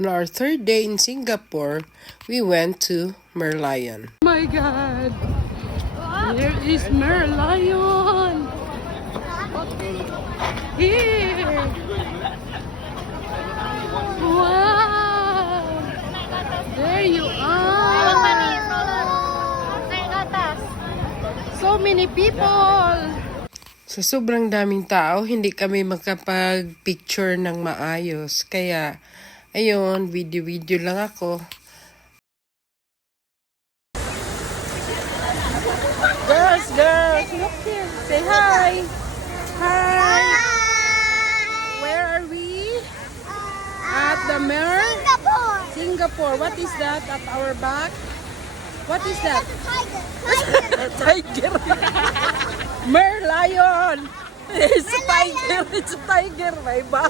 On our third day in Singapore, we went to Merlion. Oh my God! There is Merlion! Here! Wow! There you are! So many people! Sa sobrang daming tao, hindi kami makapag-picture ng maayos. Kaya, ayun, video-video lang ako. Girls, look here. Say hi. Hi. Where are we? At the Singapore. What is that at our back? What is that? Tiger. Merlion. It's a tiger. It's a tiger, may ba?